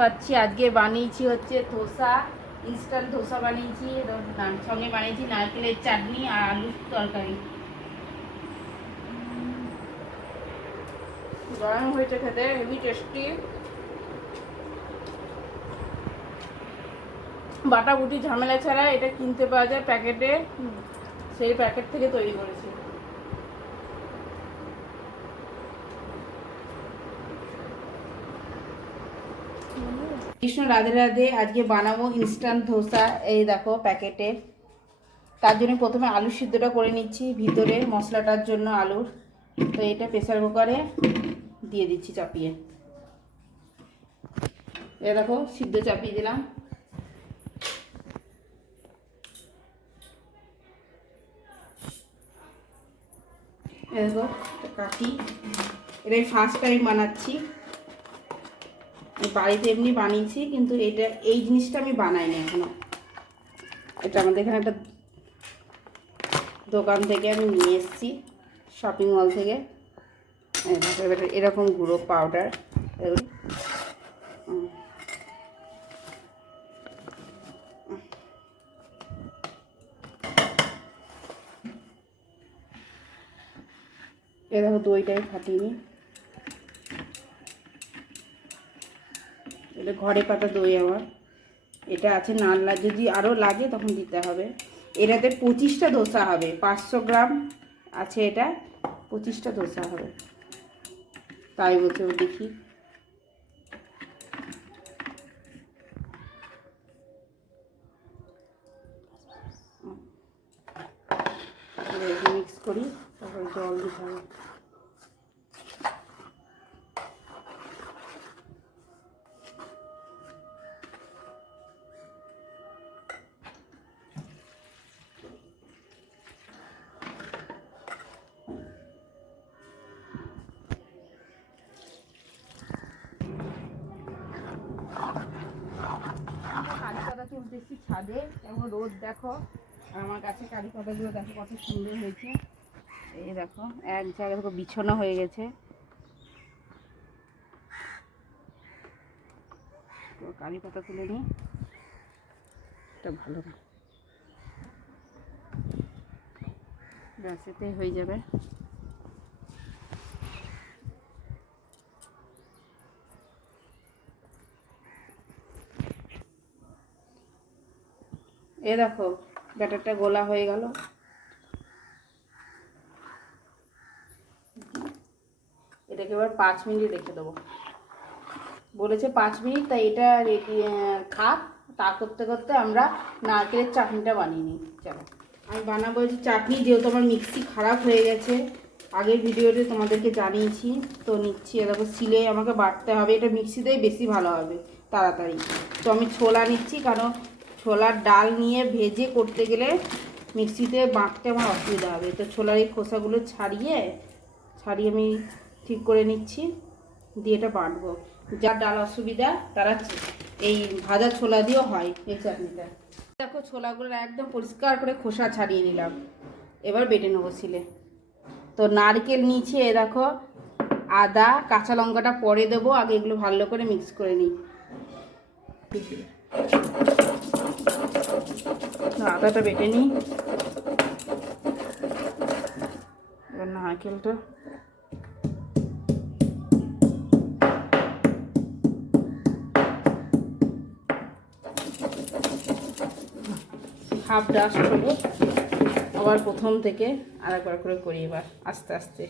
পাচ্ছি, আজকে বানিয়েছি হচ্ছে ধোসা ইনস্ট্যান্ট ধোসা বানিয়েছি সঙ্গে বানিয়েছি নারকেলের চাটনি আর আলুর তরকারি। গরম হয়েছে খেতে, হেভি টেস্টি বাটা বুটি ঝামেলা ছাড়া এটা কিনতে পাওয়া যায় প্যাকেটে। সেই প্যাকেট থেকে তৈরি করেছি। কৃষ্ণ রাধে রাধে, আজকে বানাবো ইনস্ট্যান্ট ধোসা। এই দেখো প্যাকেটে। তার জন্য প্রথমে আলু সিদ্ধটা করে নিচ্ছি, ভিতরে মশলাটার জন্য আলুর। তো এটা প্রেসার কুকারে দিয়ে দিচ্ছি চাপিয়ে। এ দেখো, সিদ্ধ চাপিয়ে দিলাম। এ দেখো, কাটি। এটা ফার্স্ট টাইম বানাচ্ছি। বাড়িতে এমনি বানিয়েছি, কিন্তু এটা, এই জিনিসটা আমি বানাইনি এখনও। এটা আমাদের এখানে একটা দোকান থেকে আমি নিয়ে এসেছি শপিং মল থেকে। এরকম গুঁড়ো পাউডার এগুলো। হুম। এ দেখো দইটাই ফাটিয়ে নিই। এটা ঘরে পাতা দই আমার। এটা আছে নাল্লা যদি আরও লাগে তখন দিতে হবে। এটাতে পঁচিশটা ধোসা হবে, পাঁচশো গ্রাম আছে এটা, পঁচিশটা ধোসা হবে। তাই বলছে দেখি। তুলতেছি ছাদে, এখন রোদ দেখো, আর আমার কাছে কারি পাতাগুলো দেখো কত সুন্দর হয়েছে। এই দেখো, এক জায়গায় দেখো বিছানো হয়ে গেছে। তো কারি পাতা তুলে নিই। এটা ভালো না। ব্যাস এতেই হয়ে যাবে। এ দেখো, ব্যাটারটা গোলা হয়ে গেল। এটাকে এবার পাঁচ মিনিট রেখে দেবো। বলেছে পাঁচ মিনিট, তাই এটা খাক তা করতে করতে আমরা নারকেলের চাটনিটা বানিয়ে নিই। চলো। আমি বানাবো যে চাটনি, যেহেতু আমার মিক্সি খারাপ হয়ে গেছে, আগের ভিডিওতে তোমাদেরকে জানিয়েছি, তো নিচ্ছি। এ দেখো সিলে আমাকে বাটতে হবে। এটা মিক্সিতেই বেশি ভালো হবে, তাড়াতাড়ি। তো আমি ছোলা নিচ্ছি, কারণ ছোলার ডাল নিয়ে ভেজে করতে গেলে মিক্সিতে বাটতে আমার অসুবিধা হবে। তো ছোলার এই খোসাগুলো ছাড়িয়ে ছাড়িয়ে আমি ঠিক করে নিচ্ছি, দিয়ে এটা বাঁটবো যার ডাল অসুবিধা, তারা এই ভাজা ছোলা দিয়েও হয় এই চাটনিটা। দেখো ছোলাগুলো একদম পরিষ্কার করে খোসা ছাড়িয়ে নিলাম। এবার বেটে নেব ছিলে তো নারকেল নিচে দেখো, আদা, কাঁচা লঙ্কাটা পরে দেবো, আগে এগুলো ভালো করে মিক্স করে নিই। আদাটা বেটে নিই। এবার নারকেলটা। হাফ ডাস্ট হলো। আবার প্রথম থেকে আর একবার করে করি এবার, আস্তে আস্তে।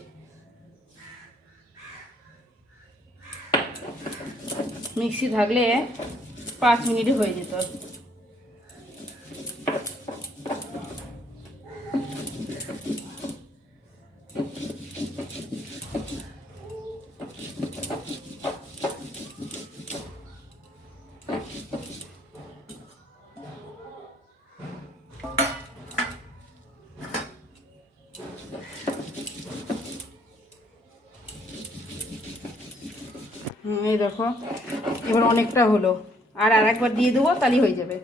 মিক্সি থাকলে পাঁচ মিনিটে হয়ে যেত। এই দেখো এবার অনেকটা হলো। আর আর একবার দিয়ে দেবো, তাহলেই হয়ে যাবে।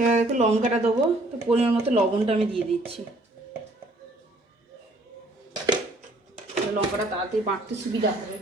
এবার একটু লঙ্কাটা দেবো তো পরিমাণ মতো লবণটা আমি দিয়ে দিচ্ছি লঙ্কাটা তাড়াতাড়ি বাঁটতে সুবিধা হবে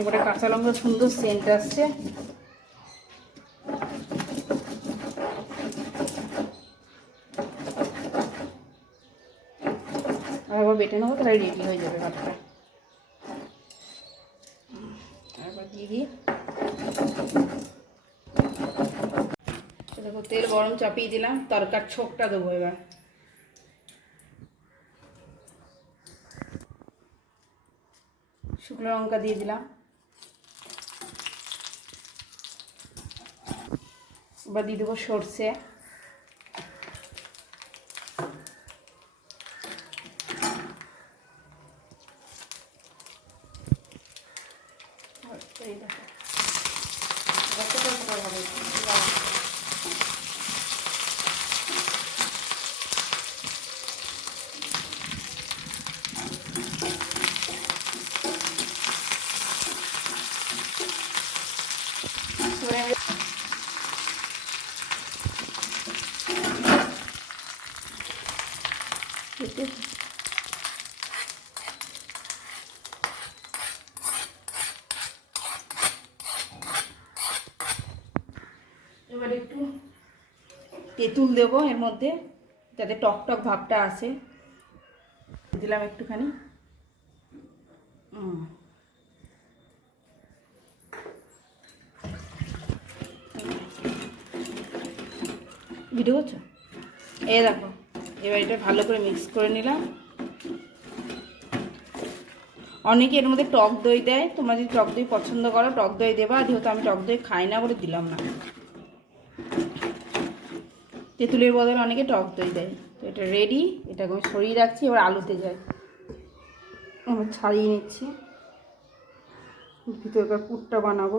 একবারে কাঁচা লঙ্কা সুন্দর সেন্ট আসছে। আর বেটে নেব, তাহলে রেডি হয়ে যাবে ভাতটা। একবার দিয়ে দিই। দেখো, তেল গরম চাপিয়ে দিলাম, তরকার ছোকটা দেবো এবার। শুকনো লঙ্কা দিয়ে দিলাম। এবার দিয়ে দেবো সর্ষে এই দেখো। কতটা বড় হবে, বাহ। এবারে আমি একটু এবার একটু তেঁতুল দেবো এর মধ্যে, যাতে টক টক ভাবটা আসে। দিলাম একটুখানি। ভিডিও করছ? এ দেখো। এবার এটা ভালো করে মিক্স করে নিলাম। অনেকে এর মধ্যে টক দই দেয়। তোমরা যদি টক দই পছন্দ করো, টক দই দেবা। যেহেতু আমি টক দই খাই না বলে দিলাম না। তেঁতুলের বদলে অনেকে টক দই দেয়। তো এটা রেডি এটাকে আমি সরিয়ে রাখছি। এবার আলুতে যাই। আমি ছাড়িয়ে নিচ্ছি। ভিতরকার পুরটা বানাবো।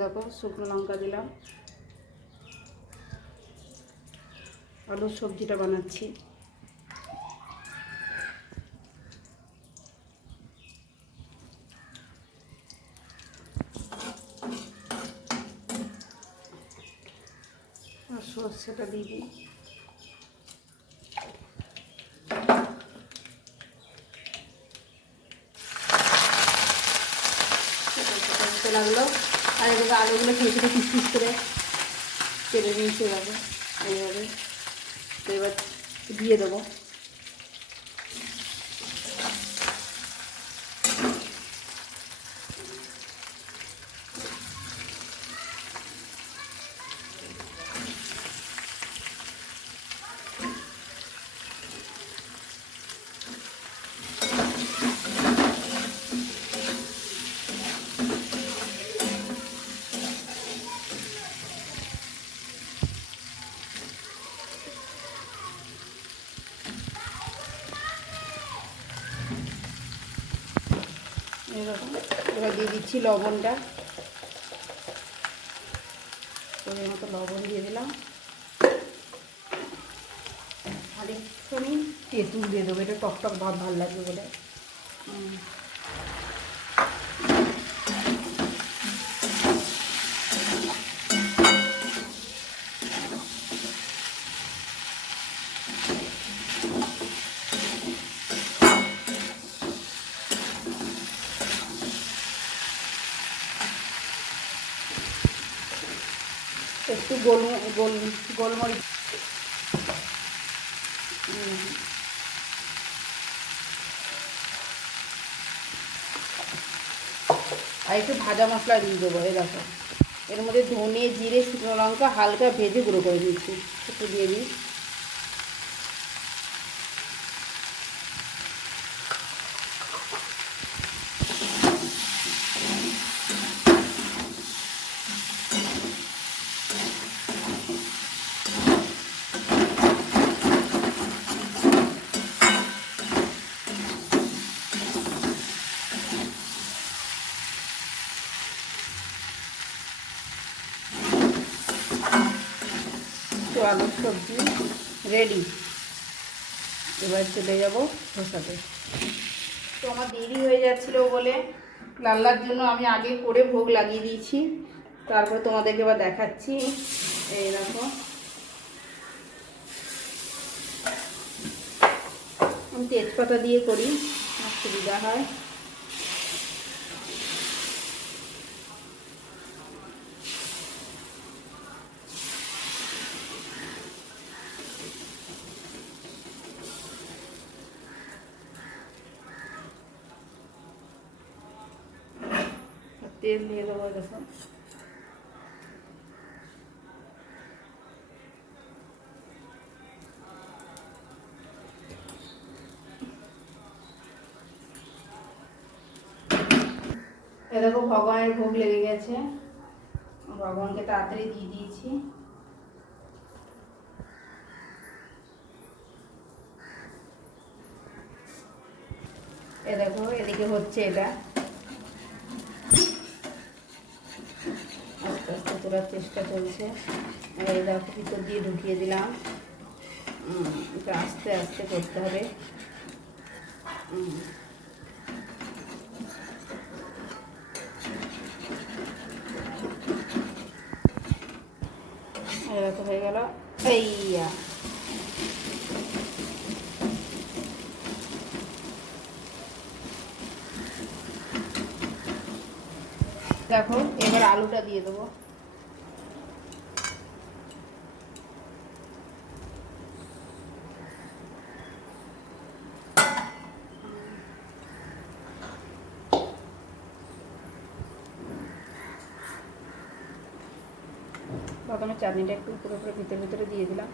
দেখো শুকনো লঙ্কা দিলাম। আলুর সবজিটা বানাচ্ছি। আর সর্ষেটা দিয়ে দিই। লাগল। আর এভাবে আলুগুলো ছোটো ছোটো পিস পিস করে কেটে নিয়েছে এভাবে এইভাবে তো এবার দিয়ে দেবো এরকম এবার দিয়ে দিচ্ছি লবণটা। ওই মতো লবণ দিয়ে দিলাম। আর একটুখানি তেঁতুল দিয়ে দেবো, এটা টক টক ভাব, ভালো লাগবে বলে। একটু গোল গোল, গোলমরিচ। আর একটু ভাজা মশলা দিয়ে দেবো, এই দেখো। এর মধ্যে ধনে জিরে, শুকনো লঙ্কা হালকা ভেজে গুঁড়ো করে দিচ্ছি। একটু দিয়ে দিই তো আলুর সবজি রেডি এবার চলে যাব ধোসাতে তো আমার দেরি হয়ে যাচ্ছিল বলে লাল্লার জন্য আমি আগে করে ভোগ লাগিয়ে দিয়েছি। তারপর তোমাদেরকে এবার দেখাচ্ছি। এই দেখো। আমি তেজপাতা দিয়ে করি আমার সুবিধা হয় আর তেল দিয়ে দেবো দেখো। এ দেখো, ভগবানের ভোগ লেগে গেছে। ভগবানকে তাড়াতাড়ি দিয়ে দিয়েছি। এ দেখো, এদিকে হচ্ছে এটা। তোলার চেষ্টা চলছে। আর এই ভিতর দিয়ে ঢুকিয়ে দিলাম। আস্তে আস্তে করতে হবে। হয়ে গেল। এইয়া। দেখো, এবার আলুটা দিয়ে দেবো। প্রথমে চাটনিটা একটু উপরে ভিতরে ভিতরে দিয়ে দিলাম।